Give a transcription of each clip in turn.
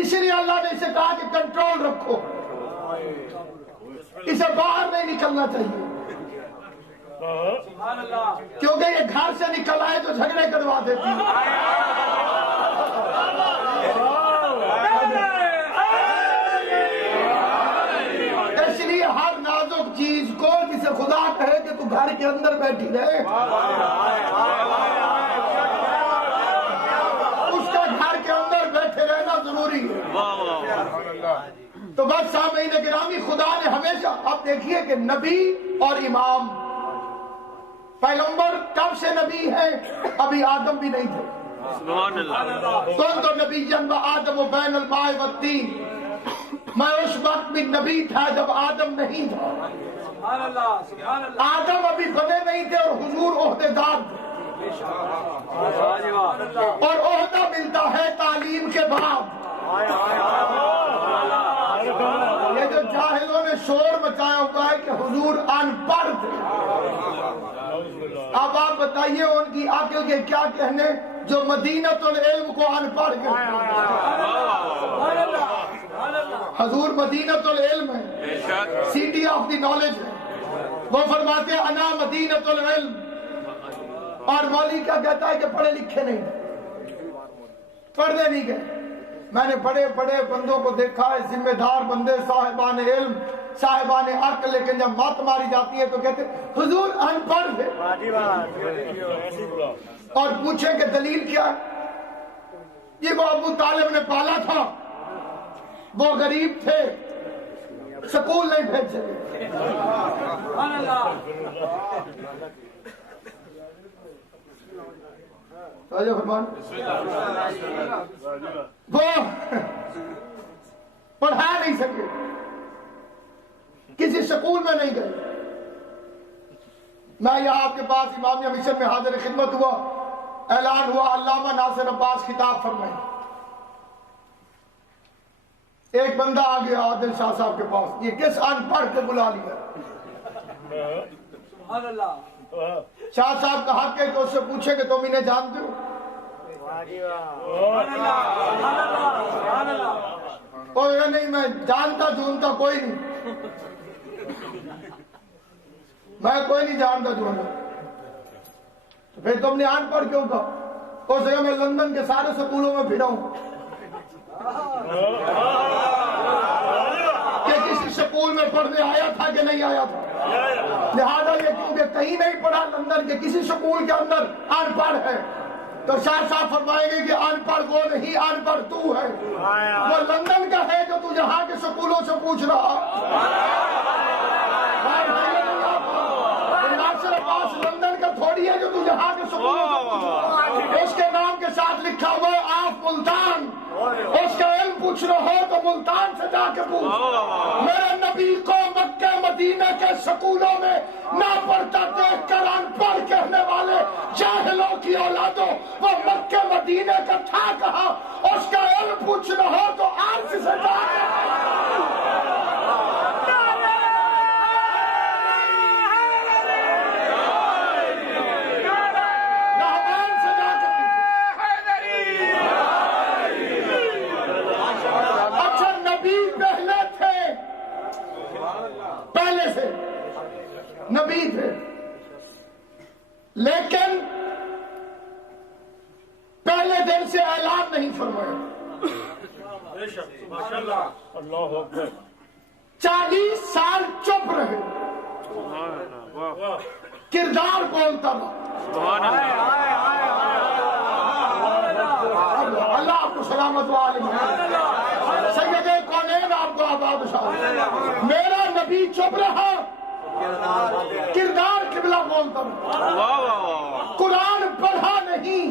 اس لیے اللہ نے اسے کہا کہ کنٹرول رکھو، اسے باہر نہیں نکلنا چاہیے، کیونکہ یہ گھر سے نکل آئے تو جھگڑے کروا دیتی ہے۔ اس لیے ہر نازک چیز کو جسے خدا کہے کہ تو گھر کے اندر بیٹھی رہے، اس کا گھر کے اندر بیٹھے رہنا ضروری ہے۔ تو بس سامعین گرامی، خدا نے ہمیشہ، اب دیکھیے کہ نبی اور امام، پیغمبر کب سے نبی ہے؟ ابھی آدم بھی نہیں تھے۔ سبحان اللہ۔ کون تو نبی جنب آدم و بین الماء والطین، میں اس وقت بھی نبی تھا جب آدم نہیں تھا۔ آدم ابھی بنے نہیں تھے اور حضور عہدیدار تھے، اور عہدہ ملتا ہے تعلیم کے بعد۔ یہ جو جاہلوں نے شور مچایا ہوا ہے کہ حضور ان پڑھ تھے، اب آپ بتائیے ان کی عقل کے کیا کہنے جو مدینۃ العلم کو ان پڑھ گئے۔ حضور مدینۃ العلم ہے، سٹی آف دی نالج ہے۔ وہ فرماتے ہیں انا مدینۃ العلم، اور مولوی کیا کہتا ہے کہ پڑھے لکھے نہیں، پڑھنے نہیں گئے۔ میں نے بڑے بڑے بندوں کو دیکھا ہے، ذمہ دار بندے، صاحبان علم، صاحبان عقل، لیکن جب مات ماری جاتی ہے تو کہتے حضور ان پڑھ تھے، اور پوچھیں کہ دلیل کیا ہے؟ یہ وہ ابو طالب نے پالا تھا، وہ غریب تھے، سکول نہیں بھیج سکے۔ وہ پڑھا نہیں سکے، کسی سکول میں نہیں گئے۔ میں یہاں آپ کے پاس امامیہ مشن میں حاضر خدمت ہوا، اعلان ہوا علامہ ناصر عباس خطاب فرمائیں۔ ایک بندہ آ گیا عادل شاہ صاحب کے پاس، یہ کس ان پڑھ کے بلا لیا؟ شاہ صاحب کا حق ہے کہ اس سے پوچھے کہ تم انہیں جانتے ہو؟ کوئی نہیں، میں جانتا جونتا کوئی نہیں، میں کوئی نہیں جانتا جونتا۔ تو پھر تم نے ان پڑھ کیوں کہا؟ اس جگہ میں لندن کے سارے سکولوں میں پھرا ہوں کہ کسی سکول میں پڑھنے آیا تھا کہ نہیں آیا تھا، لہذا یہ کیونکہ کہیں نہیں پڑھا لندن کے کسی سکول کے اندر ان پڑھ ہے، تو شاہ صاحب فرمائیں گے کہ ان پڑھ وہ نہیں، ان پڑھ تو ہے، وہ لندن کا ہے جو تو یہاں کے سکولوں سے پوچھ رہا۔ ناصر عباس لندن کا تھوڑی ہے جو تو یہاں کے سکولوں سے پوچھ رہا، اس کے نام کے ساتھ لکھا ہوا ہے آف ملتان، اس کا علم پوچھنا ہو تو ملتان سے جا کے پوچھ۔ میرے نبی کو مکہ مدینہ کے سکولوں میں نہ پڑھتا دیکھ کر ان پڑھ کہنے والے جاہلوں کی اولادوں، وہ مکہ مدینہ کا تھا کہا، اس کا علم پوچھنا ہو تو عرش سے جا کے نبی تھے، لیکن پہلے دن سے اعلان نہیں فرمایا۔ 40 سال چپ رہے، کردار بولتا رہا۔ اللہ آپ کو سلامت و عالم سید کونین آپ کو آباد شاہ۔ میرا نبی چپ رہا، کردار قبلہ بولتا رہا، قرآن پڑھا نہیں،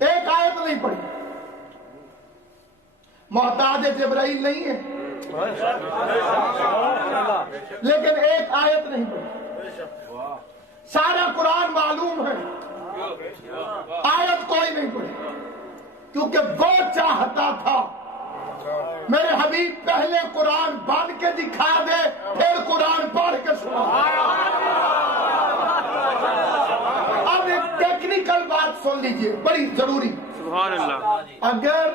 ایک آیت نہیں پڑھی، محتاج جبرائیل نہیں ہے لیکن ایک آیت نہیں پڑھی، سارا قرآن معلوم ہے، آیت کوئی نہیں پڑھی، کیونکہ وہ چاہتا تھا میرے حبیب پہلے قرآن بن کے دکھا دے پھر قرآن پڑھ کے سنا۔ اب ایک ٹیکنیکل بات سن لیجئے، بڑی ضروری۔ سبحان اللہ. اگر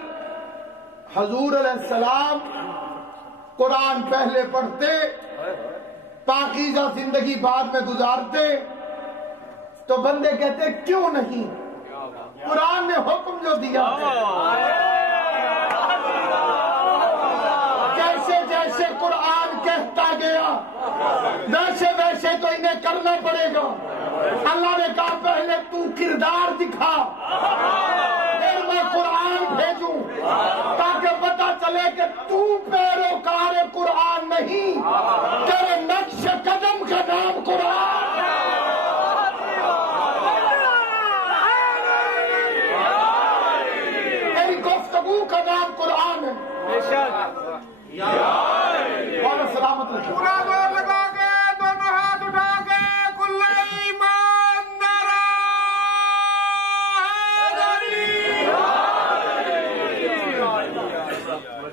حضور علیہ السلام قرآن پہلے پڑھتے پاکیزہ زندگی بعد میں گزارتے تو بندے کہتے کیوں نہیں؟ قرآن نے حکم جو دیا جیسے جیسے قرآن کہتا گیا ویسے ویسے تو انہیں کرنا پڑے گا. اللہ نے کہا پہلے تو کردار دکھا پھر میں قرآن بھیجوں تاکہ پتہ چلے کہ تو پیروکار قرآن نہیں، تیرے نقش قدم کا نام قرآن. تیری گفتگو کا نام قرآن ہے. اور سلامت رکھیں. پورا زور لگا کے دونوں ہاتھ اٹھا کے کل ایمان نعرہ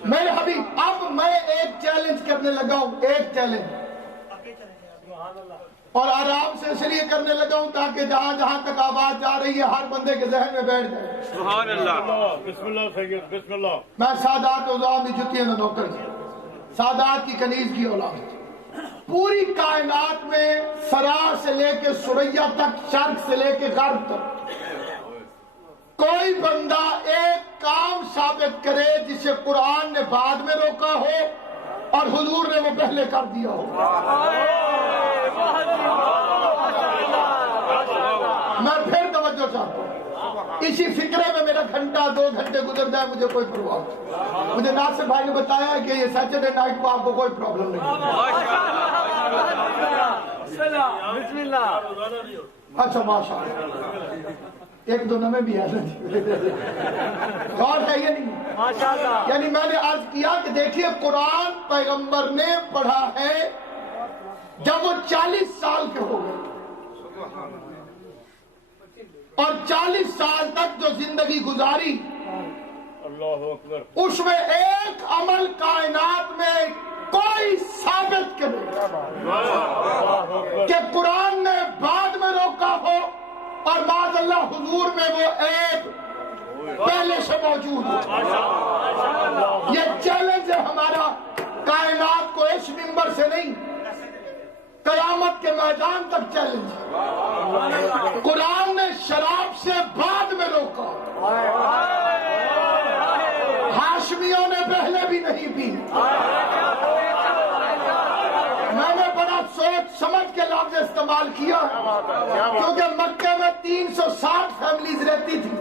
میرے حبیب اب میں ایک چیلنج کرنے لگا ہوں، ایک چیلنج، اور آرام سے اس لیے کرنے لگا ہوں تاکہ جہاں جہاں تک آواز جا رہی ہے ہر بندے کے ذہن میں بیٹھ جائے. سبحان اللہ. بسم اللہ سید بسم اللہ. میں سادات اوزان کی جتیاں نہ نوکر کی، سادات کی کنیز کی اولاد. پوری کائنات میں سرا سے لے کے سریا تک، شرق سے لے کے غرب تک کوئی بندہ ایک کام ثابت کرے جسے قرآن نے بعد میں روکا ہو اور حضور نے وہ پہلے کر دیا ہو. میں پھر توجہ چاہتا ہوں، اسی فکرے میں میرا گھنٹہ 2 گھنٹے گزر جائے مجھے کوئی پرواہ نہیں. مجھے ناصر بھائی نے بتایا کہ یہ سیٹرڈے نائٹ کو آپ کو کوئی پرابلم نہیں. بسم اللہ. اچھا ماشاء اللہ. ایک دو نمیں بھی ہے اور ہے یہ نہیں. یعنی میں نے عرض کیا کہ دیکھیے قرآن پیغمبر نے پڑھا ہے جب وہ 40 سال کے ہو گئے، اور 40 سال تک جو زندگی گزاری اللہ اکبر. اس میں ایک عمل کائنات میں کوئی ثابت کرے کہ قرآن نے بعد میں روکا ہو اور معاذ اللہ حضور میں وہ عیب پہلے سے موجود ہو. یہ چیلنج ہے ہمارا کائنات کو اس منبر سے نہیں، قیامت کے میدان تک چیلنج ہے. قرآن نے شراب سے بعد میں روکا، ہاشمیوں نے پہلے بھی نہیں پی. میں نے بڑا سوچ سمجھ کے لفظ استعمال کیا کیونکہ مکہ میں 360 فیملیز رہتی تھی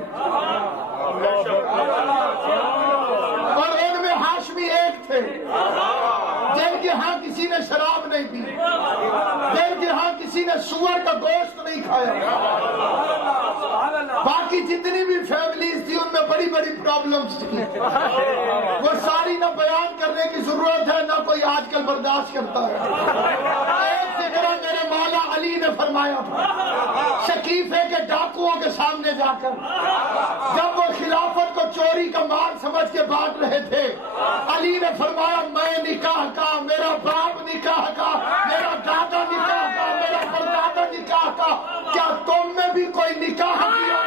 اور ان میں ہاشمی ایک تھے جن کے ہاں کسی نے شراب نہیں پی، جن کے ہاں کسی نے سور کا گوشت نہیں کھایا. باقی جتنی بھی فیملیز تھی ان میں بڑی بڑی پرابلمز تھی، وہ ساری نہ بیان کرنے کی ضرورت ہے نہ کوئی آج کل برداشت کرتا ہے. ایک ذکر میرے مولا علی نے فرمایا تھا شکیفے کے ڈاکوؤں کے سامنے جا کر، جب وہ خلافت کو چوری کا مال سمجھ کے بانٹ رہے تھے، علی نے فرمایا میں نکاح کا، میرا باپ نکاح کا، میرا دادا نکاح کا، میرا پردادا نکاح کا، کیا تم میں بھی کوئی نکاح کیا؟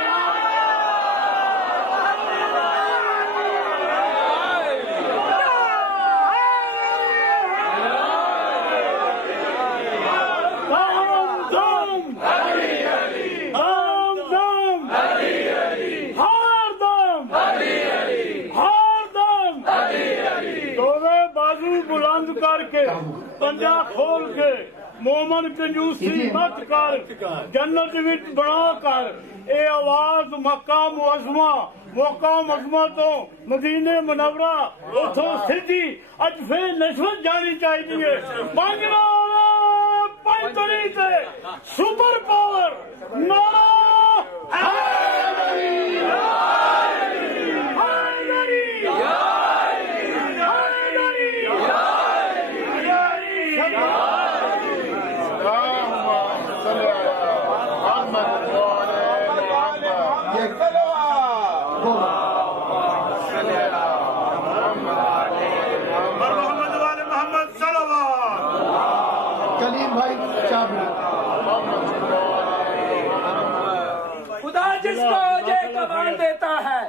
کر کے پنجا کھول کے مومن کنجوسی مت کر، جنت وچ بنا کر اے آواز مکہ معظمہ تو مدینے منورہ اتھوں سدھی اج پھر نسبت جانی چاہیے. پنجری سے سپر پاور خدا جس کو یہ کمان دیتا ہے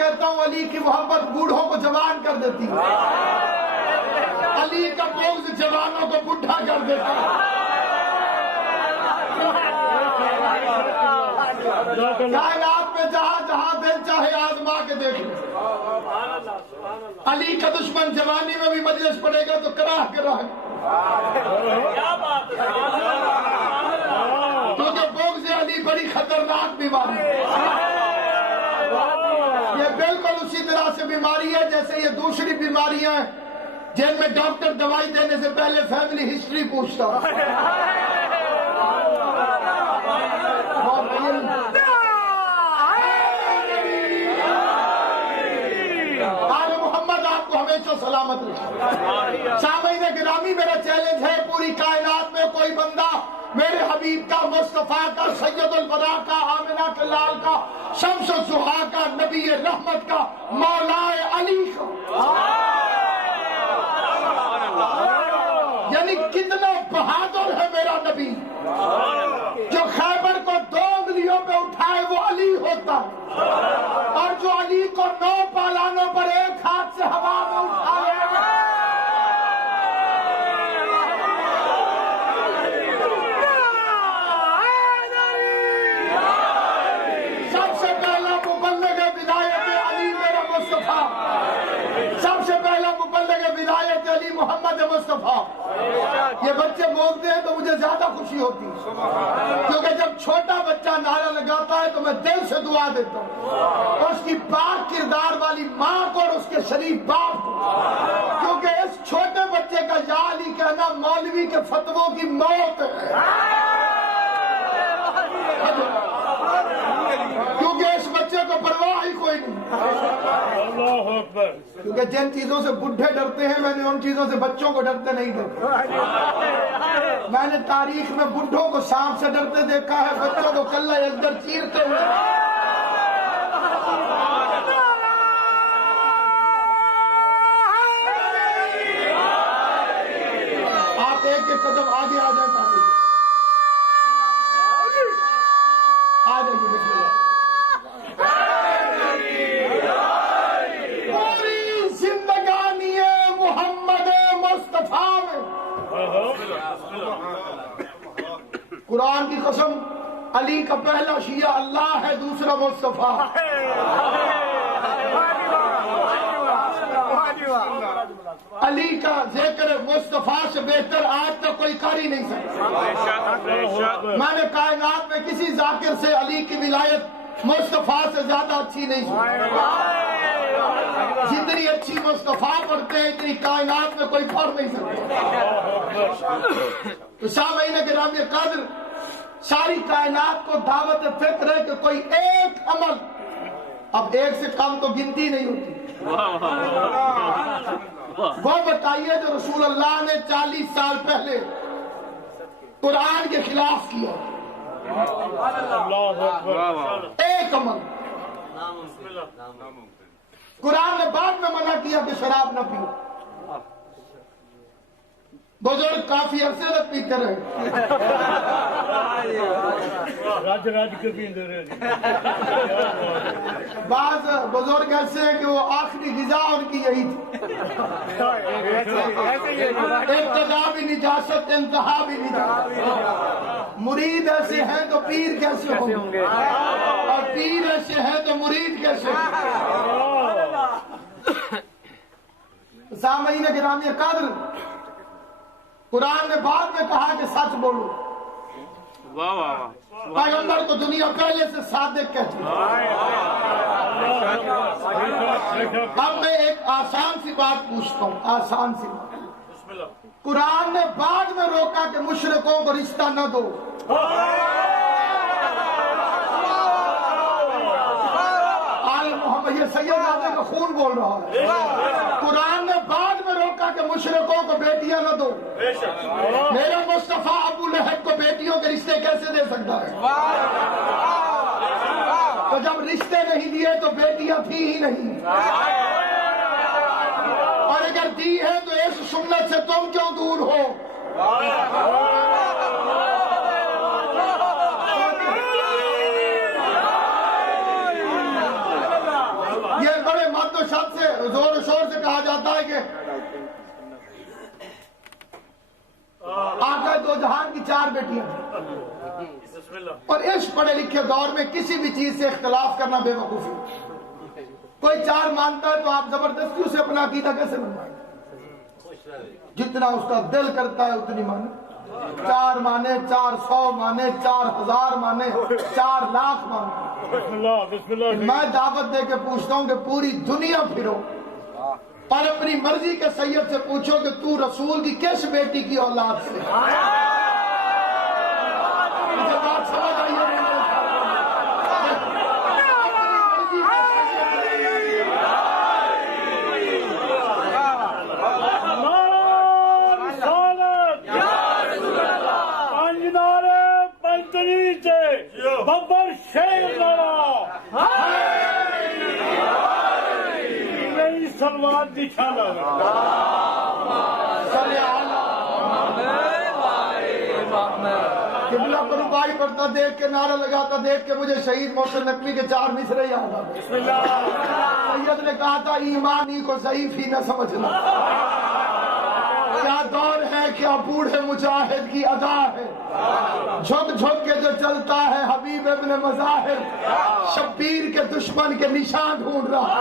کہتا ہوں علی کی محبت بوڑھوں کو جوان کر دیتی ہے، علی کا بغض جوانوں کو بوڑھا کر دیتا ہے۔ کائنات میں جہاں جہاں دل چاہے آزما کے دیکھ لیں، علی کا دشمن جوانی میں بھی مجلس پڑے گا تو کراہ کراہ، کیونکہ بغض علی بڑی خطرناک بیماری ہے۔ یہ بالکل اسی طرح سے بیماری ہے جیسے یہ دوسری بیماریاں ہیں جن میں ڈاکٹر دوائی دینے سے پہلے فیملی ہسٹری پوچھتا ہے۔ آل محمد آپ کو ہمیشہ سلامت رکھے۔ سامعین گرامی، میرا چیلنج ہے پوری کائنات میں کوئی بندہ میرے حبیب کا، مصطفیٰ کا، سید البراء کا، آمنہ کے لال کا، شمس الضحیٰ کا، نبی رحمت کا، مولا علی کا، یعنی کتنا بہادر ہے میرا نبی، جو خیبر کو 2 انگلیوں پہ اٹھائے وہ علی ہوتا ہے، اور جو علی کو 9 پالانوں پر ایک ہاتھ سے ہوا میں اٹھائے سب سے پہلا مبلغ ولایت علی میرا مصطفیٰ، سب سے پہلا مبلغ ولایت علی محمد مصطفیٰ۔ یہ بچے بولتے ہیں تو مجھے زیادہ خوشی ہوتی ہے، کیونکہ جب چھوٹا بچہ نعرہ لگاتا ہے تو میں دل سے دعا دیتا ہوں، اور اس کی پاک کردار والی ماں کو اور اس کے شریف باپ کو، کیونکہ اس چھوٹے بچے کا یا علی کہنا مولوی کے فتووں کی موت ہے، کیونکہ اس بچے کو پرواہ ہی کوئی نہیں۔ اللہ اکبر۔ کیونکہ جن چیزوں سے بڈھے ڈرتے ہیں میں نے ان چیزوں سے بچوں کو ڈرتے نہیں دیکھا۔ میں نے تاریخ میں بڈھوں کو سانپ سے ڈرتے دیکھا ہے، بچوں کو کلہ ازدر چیرتے ہوئے۔ آپ ایک ایک قدم آگے آ جائیں، آ جائیے، بسم اللہ۔ پوری زندگانی محمد مصطفیٰ میں قرآن کی قسم علی کا پہلا شیعہ اللہ ہے، دوسرا مصطفیٰ۔ علی کا ذکر مصطفیٰ سے بہتر آج تک کوئی کر ہی نہیں سکتا۔ میں نے کائنات میں کسی ذاکر سے علی کی ولایت مصطفیٰ سے زیادہ اچھی نہیں سنی۔ جتنی اچھی مصطفیٰ پڑھتے ہیں اتنی کائنات میں کوئی پڑھ نہیں سکتا۔ تو سامعین گرامی قدر، ساری کائنات کو دعوت فکر ہے کہ کوئی ایک عمل، اب ایک سے کم تو گنتی نہیں ہوتی، وہ بتائیے جو رسول اللہ نے 40 سال پہلے قرآن کے خلاف کیا، ایک عمل۔ قرآن نے بعد میں منع کیا کہ شراب نہ پیو، بزرگ کافی عرصے تک پیتے رہے، راج کے پیندے رہے۔ بعض بزرگ ایسے ہیں کہ وہ آخری غذا ان کی یہی تھی، ابتدا بھی نجاست انتہا بھی نجاست۔ مرید ایسے ہیں تو پیر کیسے ہوں گے، اور پیر ایسے ہیں تو مرید کیسے ہوں گے۔ سامعین گرامی قدر، قرآن نے بعد میں کہا کہ سچ بولو، پیغمبر کو دنیا پہلے سے صادق کہتی ہے۔ اب میں ایک آسان سی بات پوچھتا ہوں، آسان سی بات۔ قرآن نے بعد میں روکا کہ مشرکوں کو رشتہ نہ دو، آل محمد، یہ سید آدھے کا خون بول رہا ہے۔ قرآن نے بعد میں روکا کہ مشرکوں کو بیٹیاں نہ دو، میرا مصطفیٰ ابو لہب کو بیٹیوں کے رشتے کیسے دے سکتا ہے؟ تو جب رشتے نہیں دیے تو بیٹیاں تھی ہی نہیں، اور اگر دی ہے تو اس سنت سے تم کیوں دور ہو؟ یہ 4 بیٹیاں تھیں. اور اس پڑھے لکھے دور میں کسی بھی چیز سے اختلاف کرنا بے وقوفی. کوئی 4 مانتا ہے تو آپ زبردستی اسے اپنا عقیدہ کیسے بنوائیں؟ جتنا اس کا دل کرتا ہے اتنی مانے. 4 مانے، 400 مانے، 4000 مانے، 4 لاکھ مانے. بسم اللہ. میں دعوت دے کے پوچھتا ہوں کہ پوری دنیا پھرو اور اپنی مرضی کے سید سے پوچھو کہ تو رسول کی کس بیٹی کی اولاد سے. مجھے بات سمجھ آئی ہے؟ ببر شیر لڑا میری سلوار دکھا لگا. قبلہ پر ربائی پڑھتا دیکھ کے، نعرہ لگاتا دیکھ کے مجھے شہید محسن نقوی کے 4 مصرے یاد آ گئے. سید نے کہا تھا ایمانی کو ضعیف ہی نہ سمجھنا. کیا دور ہے، کیا بوڑھے مجاہد کی ادا ہے. جھک جھک کے جو چلتا ہے حبیب ابن مظاہر، شبیر کے دشمن کے نشان ڈھونڈ رہا.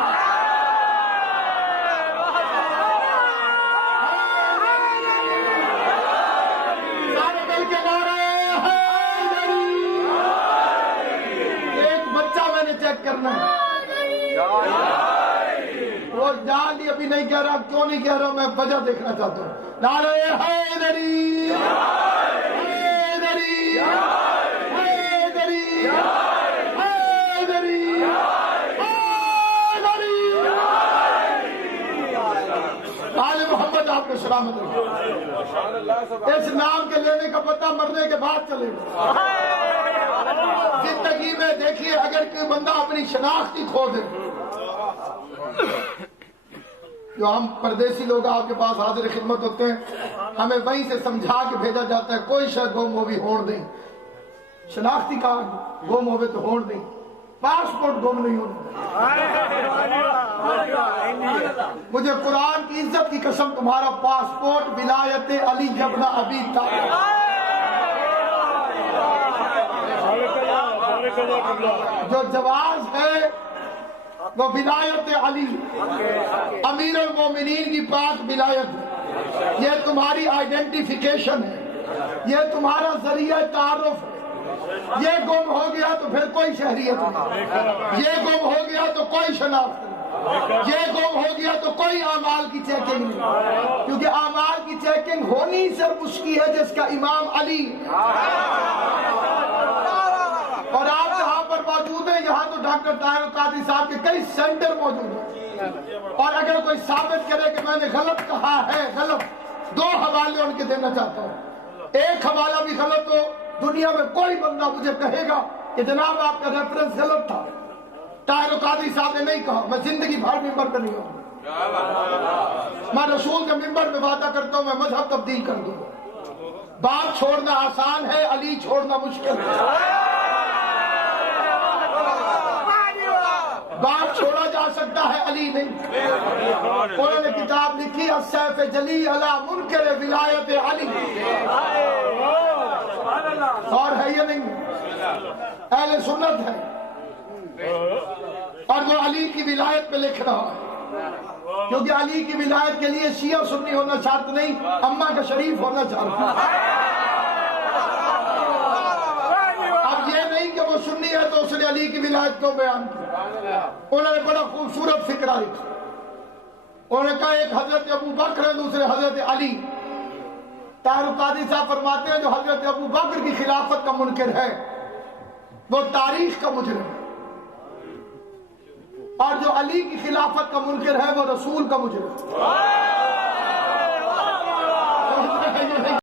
سارے مل کے نعرے حیدری. ایک بچہ میں نے چیک کرنا ہے. وہ جان لی ابھی نہیں کہہ رہا. کیوں نہیں کہہ رہا؟ میں وجہ دیکھنا چاہتا ہوں. نعرے حیدری، حیدری، حیدری، حیدری، حیدری. آل محمد آپ کو سلامت رکھے. اس نام کے لینے کا پتہ مرنے کے بعد چلے گا. زندگی میں دیکھیے اگر کوئی بندہ اپنی شناخت ہی کھو دے. جو ہم پردیسی لوگ آپ کے پاس حاضر خدمت ہوتے ہیں، ہمیں وہیں سے سمجھا کے بھیجا جاتا ہے کوئی شے گم ہوئی ہون دیں. شناختی کارڈ گم ہوئے تو ہون دیں، پاسپورٹ گم نہیں ہونا. مجھے قرآن کی عزت کی قسم تمہارا پاسپورٹ ولایت علی ابن ابی طالب. جو جواز ہے وہ ولایت علی امیر المومنین کی پاک ولایت. یہ تمہاری آئیڈینٹیفیکیشن ہے، یہ تمہارا ذریعہ تعارف ہے. یہ گم ہو گیا تو پھر کوئی شہریت نہیں. یہ گم ہو گیا تو کوئی شناخت نہیں. یہ گم ہو گیا تو کوئی اعمال کی چیکنگ نہیں. کیونکہ اعمال کی چیکنگ ہونی صرف اس کی ہے جس کا امام علی. اور آپ یہاں پر موجود ہیں. یہاں تو ڈاکٹر طاہر القادری صاحب کے کئی سینٹر موجود ہیں. اور اگر کوئی ثابت کرے کہ میں نے غلط کہا ہے، غلط، 2 حوالے ان کے دینا چاہتا ہوں. ایک حوالہ بھی غلط ہو، دنیا میں کوئی بندہ مجھے کہے گا کہ جناب آپ کا ریفرنس غلط تھا، طاہر القادری صاحب نے نہیں کہا، میں زندگی بھر ممبر پہ نہیں ہوں. میں رسول کے ممبر پہ وعدہ کرتا ہوں میں مذہب تبدیل کر دوں. بات چھوڑنا آسان ہے، علی چھوڑنا مشکل ہے. بات چھوڑا جا سکتا ہے، علی نہیں. انہوں نے کتاب لکھی السیف جلی علی منکر ولایت علی. اور ہے یہ نہیں، اہل سنت ہے اور وہ علی کی ولایت پہ لکھ رہا ہے. کیونکہ علی کی ولایت کے لیے شیعہ سنی ہونا شرط نہیں، اماں کا شریف ہونا شرط ہے. اب یہ نہیں کہ وہ سنی ہے تو اس نے علی کی ولایت کو بیان کی. انہوں نے بڑا خوبصورت فکرہ لکھا. انہوں نے کہا ایک حضرت ابو بکر ہے، دوسرے حضرت علی. طاہر القادری صاحب فرماتے ہیں جو حضرت ابو بکر کی خلافت کا منکر ہے وہ تاریخ کا مجرم ہے، اور جو علی کی خلافت کا منکر ہے وہ رسول کا مجرم ہے.